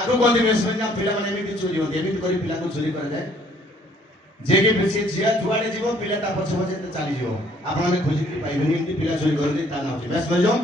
आगो कहते बेस पिला माने एमिति चोरी होते एमिति करी पिला को चोरी कर जाए जे के से झिया जुआडे जीवो पिला ता पछ पछ चली जीवो आपण माने खोजी पाइबेनी एमिति पिला चोरी कर दे ता ना होची बेस बजो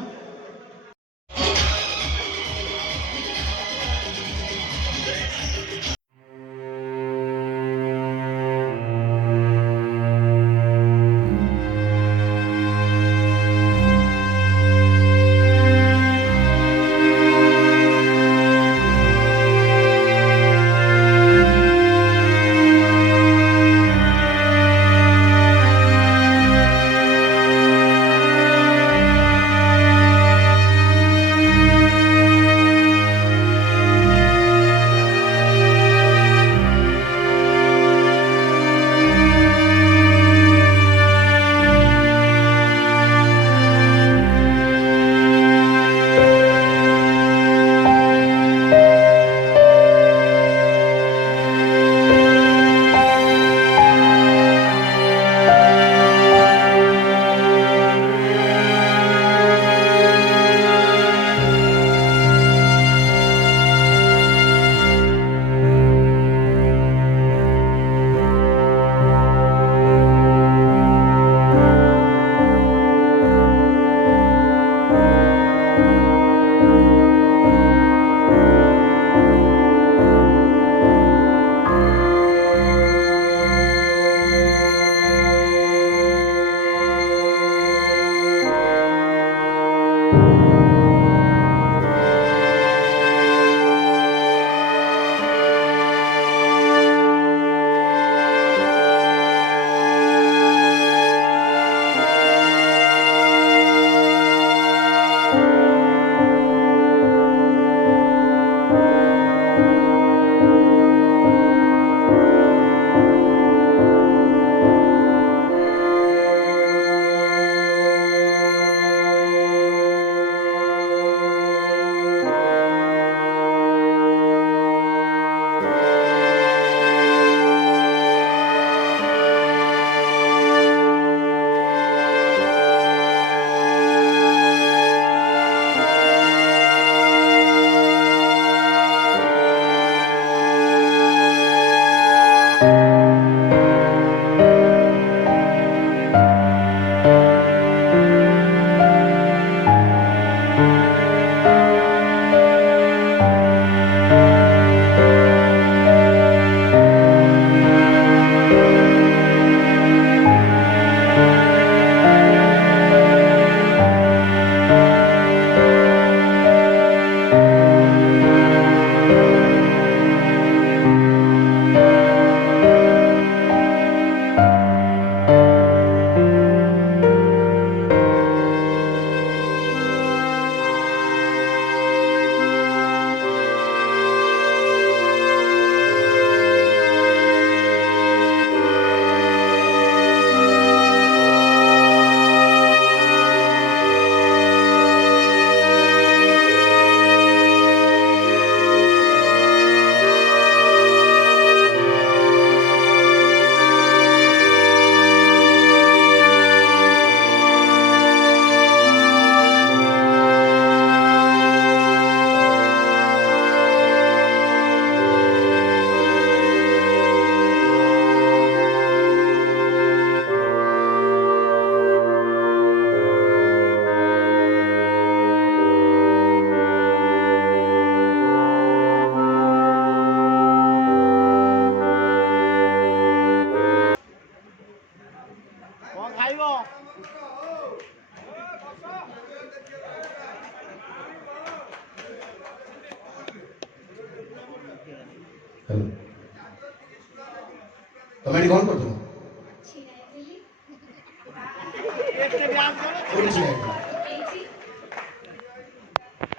ତମେ ଏଠି କଣ କରୁଥିଲ?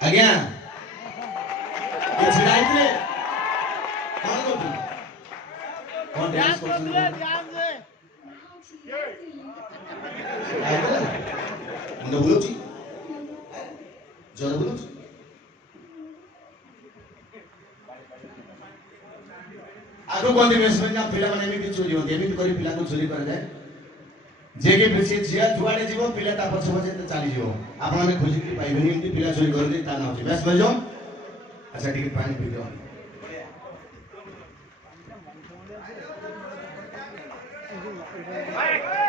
ଆଜ୍ଞା ଛିଡ଼ା ହେଇଥିଲେ କଣ କରୁଥିଲେ? କଣ ଡ୍ୟାନ୍ସ କରୁଥିଲେ? ମୁଣ୍ଡ ବୁଲଉଛି, ଜୋର ବୁଲଉଛି। आगो कहते बेस पिला माने एमिति चोरी होते एमिति करी पिला को चोरी कर जाए जे के से झिया जुआडे जीवो पिला ता पछ पछ चली जीवो आपण माने खोजी पाइबेनी एमिति पिला चोरी कर दे ता ना होची बेस बजो अच्छा ठीक पानी पी दो। Baik.